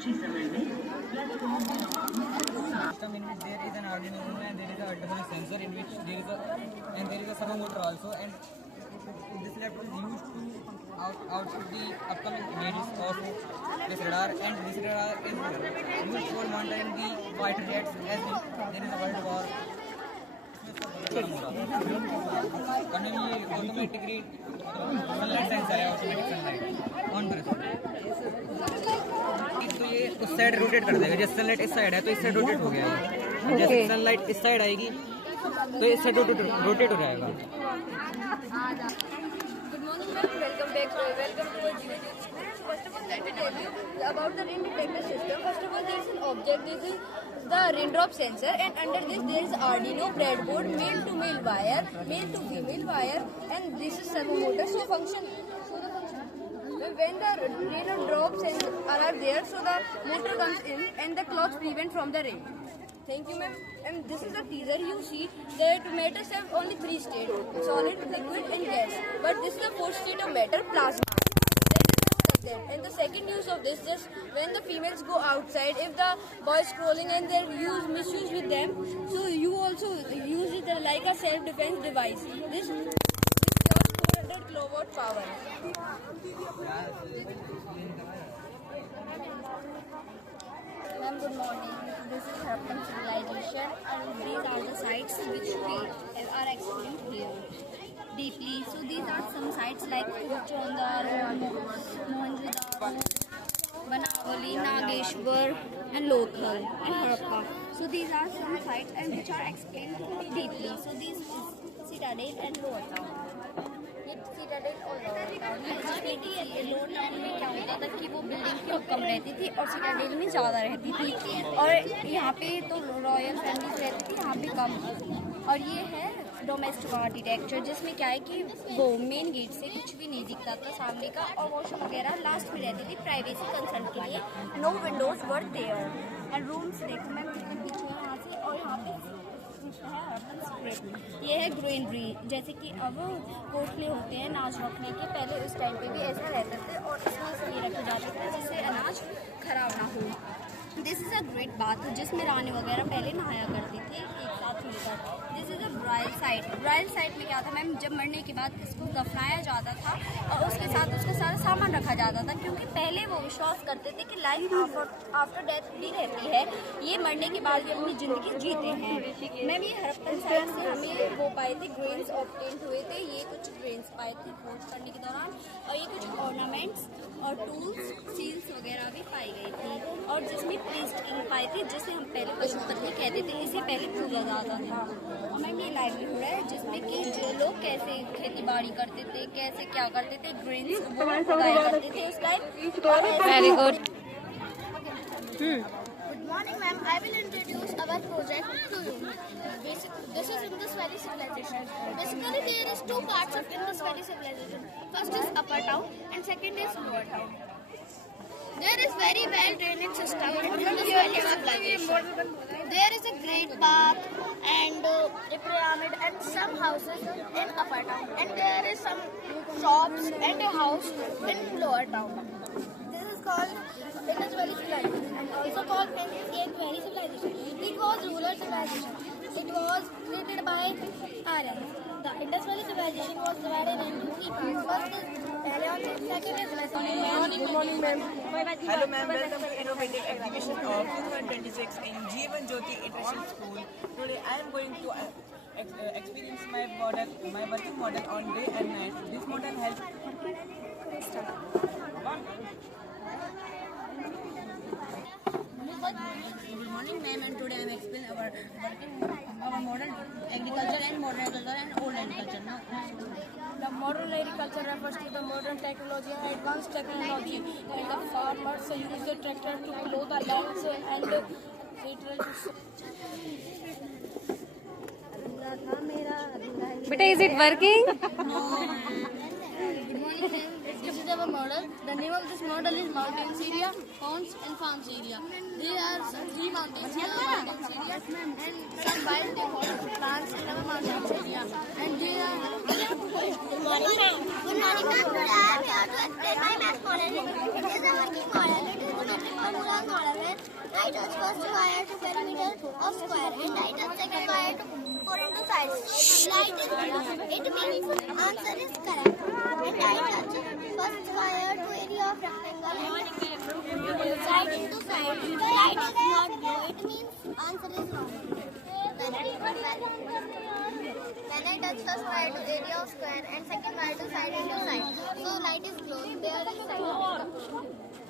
system in which there is an Arduino Uno and there is a ultrasonic sensor in which there is a servo motor also, and this laptop is used to output the upcoming images of this radar, and this radar is used for monitoring the fighter jets as there is a world war. और ये automatically sunlight sensor है, automatic sunlight on करें तो ये उस side rotate कर देगा। जैसे सनलाइट इस साइड है तो इस साइड रोटेट हो गया है, जैसे सनलाइट इस साइड आएगी तो इस साइड रोटेट हो जाएगा। Good morning, ma'am. Welcome to our GeoGeometry school. First of all, let me tell you about the rain detector system. First of all, there is an object. This is the raindrop sensor, and under this there is Arduino breadboard, male to female wire, and this is servo motor. So the function. When the raindrops are there, so the motor comes in and the cloth prevent from the rain. Thank you, ma'am. And this is the teaser. You see that matters have only 3 states: solid, liquid, and gas. But this is the 4th state of matter, plasma. And the second use of this, just when the females go outside, if the boys scrolling and they misuse with them, so you also use it like a self-defense device. This cures 400 kilowatt power. Ma'am, good morning. This is Harappan civilization, and these are the sites which we are exploring here deeply. So these are some sites like Chondar, Mohenjo-daro, Banavali, Nageshwar, and Lothal, and Harappa. So these are some sites and which are explained deeply. So these is Citadel and Lower Town. Citadel और lower town में क्या होता था कि वो building की कम रहती थी और सिटाडेल में ज़्यादा रहती थी, और यहाँ पे तो रॉयल फैमिलीज रहती थी, यहाँ पे कम। और ये है डोमेस्टिक आर्किटेक्चर, जिसमें क्या है कि वो मेन गेट से कुछ भी नहीं दिखता था सामने का, और वॉशरूम वगैरह लास्ट में रहती थी प्राइवेसी कंसर्न के लिए। No windows were there and rooms देखो मैं कितने पीछे हैं यहाँ से, और यहाँ पे ये है ग्रीनरी, जैसे कि अब कोठले होते हैं अनाज रखने के, पहले उस टाइम पे भी ऐसा रहते थे और इसमें इसलिए रखे जाते थे जिससे अनाज खराब ना हो। This is a great bath, जिसमें रानी वगैरह पहले नहाया करती थी एक साथ मिलकर। This is a Braille site. Braille site में क्या था मैम, जब मरने के बाद इसको दफनाया जाता था और उसके साथ उसका सारा सामान रखा जाता था, क्योंकि पहले वो विश्वास करते थे कि लाइफ आफ्टर डेथ भी रहती है, ये मरने के बाद भी अपनी ज़िंदगी जीते हैं। मैम ये हड़प्पन साइट से हमें वो पाए थे, ग्रेन्स ऑब्टेन हुए थे, ये कुछ ग्रेन्स पाए थे खोज करने के दौरान, और ये कुछ ऑर्नामेंट्स और टूल्स सील्स वगैरह भी पाई गई थी, और जिसमें प्रीस्ट इंक पाई थी, जिसे हम पहले पशुपति कहते थे, इसे पहले पूजा जाता था। और मैम ये लाइवलीहुड है, जिसमें कि जो लोग कैसे खेती बाड़ी करते थे, कैसे क्या करते थे, ग्रेन्स वो उगाया करते थे उस time. Very good. Good morning, ma'am. I will introduce our project to you. This is Indus Valley Civilization. Basically, there is 2 parts of Indus Valley Civilization. First is Upper Town and second is Lower Town. There is very well drainage system in Indus Valley Civilization. There is a great park and a pyramid and some houses in Upper Town, and there is some shops and a house in Lower Town. This is called Indus Valley Civilization, and also called Indus Valley Civilization. It was rural civilization. It was created by Aryans. The Indus Valley Civilization was divided into 3 parts. First is Paleolithic, second is Mesolithic. Good morning, ma'am. Hello, ma'am. Welcome to Innovative Exhibition of 2026 in Jeevan Jyoti International School. Today, I am going to experience my working model on day and night. This model helps. Good morning, ma'am, and today I am explaining our modern agriculture and modern agriculture and old agriculture. Now, The modern agriculture refers to the modern technology and advanced technology, and the farmers use the tractor to plow the lands and Beta, is it working? Good morning, ma'am. This is our model. The name of this model is Mountains Area, Ponds and Farms Area. There are 3 mountains in our mountains area and some wild plants in our mountains area. And there are... Good morning, ma'am. Good morning, I touch first wire to perimeter of square and I touch second wire to 4 into sides. Light is blue. It means answer is correct. And I touch first wire to area of rectangle side into side. Light is not blue. It means answer is wrong. When I touch first wire to area of square and second wire to side into side. So light is blue. There is side.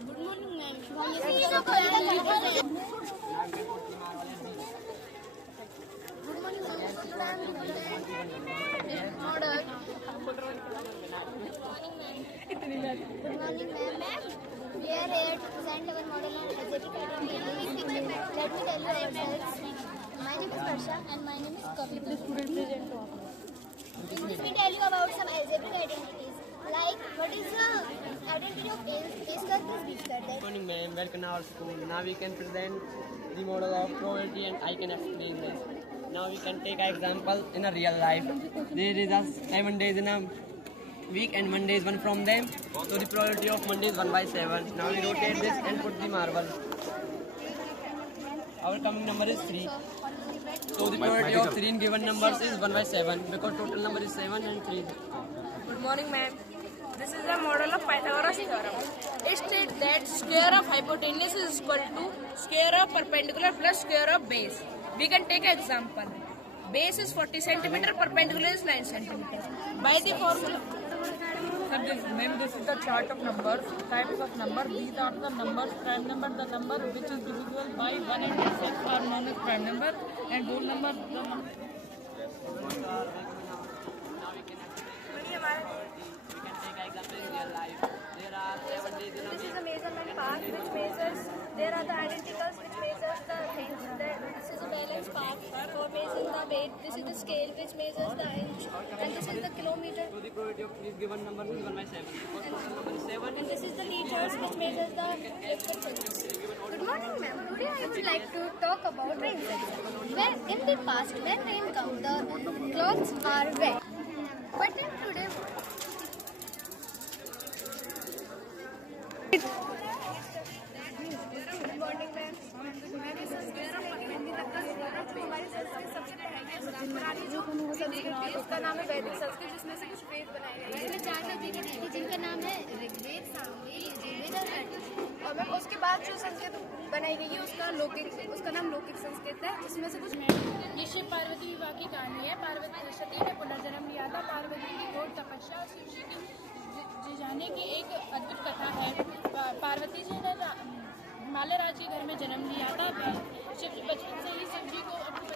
Good morning, ma'am. Good morning, ma'am. Good morning, ma'am. We are here to present our model on aesthetic academy. Let me tell you ourselves. My name is Varsha and my name is Kavita. Let me tell you about some algebraic identities. Like, what is the identity of base curve plus beach curve? Good morning, ma'am. Welcome to our school. Now we can present the model of probability and I can explain this. Now we can take an example in a real life. There is a 7 days in a week and 1 day is one from them. So the probability of Monday is 1/7. Now we rotate this and put the marble. Our coming number is 3. So the probability of 3 in given numbers is 1/7 because total number is 7 and 3. Good morning, ma'am. This is a model of Pythagoras theorem. It states that square of hypotenuse is equal to square of perpendicular plus square of base. We can take an example. Base is 40 cm, perpendicular is 9 cm. By the formula. This is the chart of numbers, types of number. These are the numbers. Prime number, the number which is divisible by 1 and 6 are known as prime number, and whole number, the number. This is a measurement part which measures, there are the identicals which measures the things. This is a balance part for measuring the weight. This is the scale which measures the inch. And this is the kilometer. So the probability of 3 given number is 1/7 because total number is 7. And this is the liters which measures the liquid thickness. Good morning, ma'am. Today I would like to talk about rain season. When in the past, when rain comes, the clothes are wet. But in today, good morning ma'am. मैंने संस्कृत हमारी संस्कृत सबसे पुरानी जो संस्कृत उसका नाम है वैदिक संस्कृत, जिसमें से कुछ वेद बनाए गए हैं। इसमें 4 नदी के थे जिनका नाम है ऋग्वेद, सामवेद, यजुर्वेद और अथर्ववेद। और मैम उसके बाद जो संस्कृत बनाई गई है उसका नाम लौकिक संस्कृत है, जिसमें से कुछ ये शिव पार्वती विवाह की कहानी है। पार्वती सती ने पुनर्जन्म लिया था। पार्वती की घोर तपस्या और शिव जी की जाने की एक अद्भुत कथा है। पार्वती जी ने हिमालय राज के घर में जन्म लिया था। शिव जी बचपन से ही शिव जी को अपनी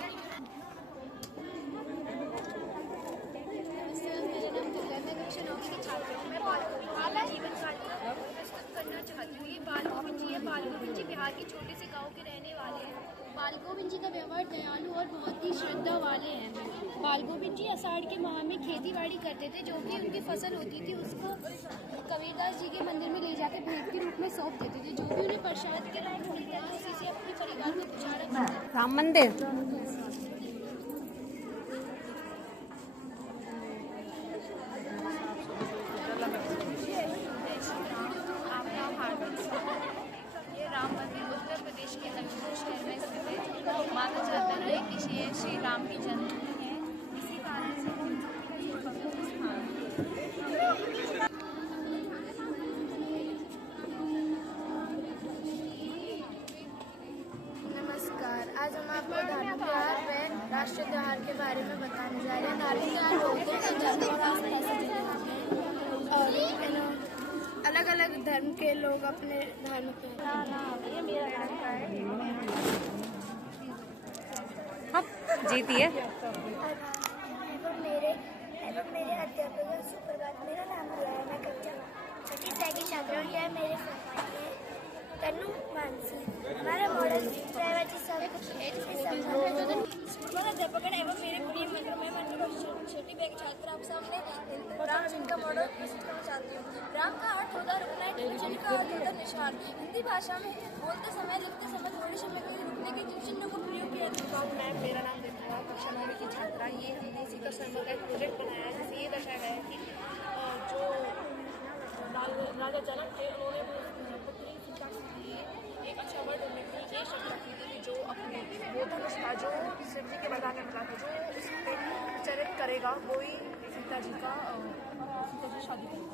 पत्नी करना चाहती हूँ। ये बाल गोविंद जी है। बाल गोविंद जी बिहार के छोटे से गांव के रहने वाले हैं। बाल गोविंद जी का व्यवहार दयालु और बहुत ही श्रद्धा वाले हैं। बाल गोविंद जी आषाढ़ के माह में खेती बाड़ी करते थे। जो भी उनकी फसल होती थी उसको कबीरदास जी के मंदिर में ले जाकर भेंट के रूप में सौंप देते थे। जो भी उन्हें प्रसाद के लायक मिलता था उसी से अपने परिवार को गुजारा करते थे। राम मंदिर ये राम मंदिर उत्तर प्रदेश के लखनऊ शहर में स्थित है। माना जाता है कि ये श्री राम की जन्मभूमि है। इसी कारण से पवित्र स्थान है। नमस्कार, आज हम आपको धार्मिक त्योहार व राष्ट्रीय त्योहार के बारे में बताने जा रहे हैं। धार्मिक त्योहार लोगों को अलग अलग धर्म के लोग अपने धार्मिक त्योहार जीती है। मेरे अध्यापक सुप्रभात। मेरा नाम रिया है। मैं कक्षा 6 की छात्रा हूँ। यह मेरे सहपाठी तनु मानसी। हमारा मॉडल अध्यापक एवं मेरे प्रिय मंत्र में छोटी बैग छात्र आप सामने राम जी का मॉडल प्रस्तुत करना चाहती हूँ। राम का अर्थ होता रुकना, चिन्ह का अर्थ होता निशान। हिंदी भाषा में बोलते समय लिखते समय थोड़े समय के लिए रुकने के चिन्ह को प्रयोग किया जाता है। मैम, मेरा नाम देखूँगा, कक्षा 9 की छात्रा। ये हमने इसी का समूह का एक प्रोजेक्ट बनाया है, जिससे ये दर्शाया गया है कि जो राजा जनक थे, उन्होंने पुत्री सीता के लिए एक अच्छा वर ढूंढने के लिए एक शक्ति रखी थी कि जो अपने वो धनुष था जो शिव जी के वरदान में मिला था, जो उस पर चरित करेगा वो ही सीता जी शादी करेगा।